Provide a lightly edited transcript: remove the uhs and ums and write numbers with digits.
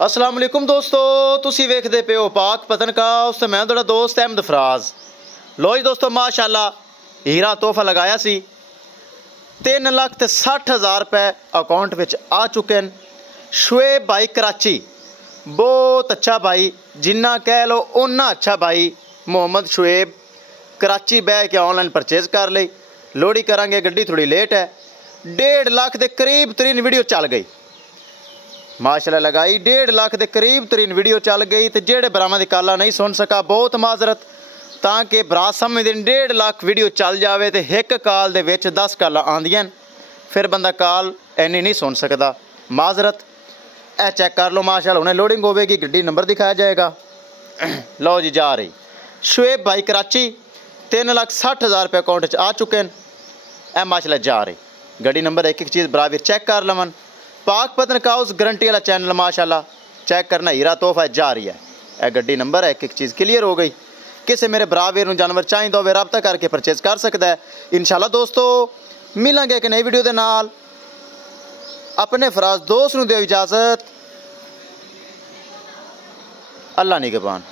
अस्सलाम वालेकुम दोस्तों, तुसी वेखदे पे हो पाक पतनकाउस ते मैं तुहाडा दोस्त अहमद फराज। लो जी दोस्तों, माशाअल्लाह हीरा तोहफा लगाया सी 3,60,000 रुपए अकाउंट विच आ चुके हैं। शुएब भाई कराची, बहुत अच्छा भाई, जिन्ना कह लो उन्ना अच्छा भाई। मोहम्मद शुएब कराची बह के ऑनलाइन परचेज कर ली। लोड़ी करांगे, गड्डी थोड़ी लेट है। 1.5 लाख के करीब तरीन वीडियो चल गई माशाल्लाह लगाई। 1.5 लाख के करीब तरीन वीडियो चल गई। तो जेड़े भरावां दी काला नहीं सुन सका, बहुत माजरत, ताकि भरा समझदे 1.5 लाख वीडियो चल जाए तो एक काल दे विच 10 कालां आंदियां, फिर बंदा काल इन्नी नहीं सुन सकता। माजरत ए चेक कर लो माशाल्लाह, हुणे लोडिंग होवेगी, गड्डी नंबर दिखाया जाएगा। लो जी जा रही शुएब भाई कराची, 3,60,000 रुपये अकाउंट आ चुके हैं। ए माशाल्लाह जा रही गड्डी नंबर, एक एक चीज़ बराबर चेक कर लवन। पाक पतनकाउस गारंटी वाला चैनल माशाल्लाह, चेक करना हीरा तोहफा जा रही है। यह गड्डी नंबर है, एक एक चीज़ क्लीयर हो गई। किसी मेरे बराबर नूं जानवर चाहिए होवे रब्ता करके परचेज कर सकता है। इंशाल्लाह दोस्तों मिलांगे एक नई वीडियो के नाल। अपने फराज दोस्त नूं दिओ इजाज़त। अल्लाह निगहबान।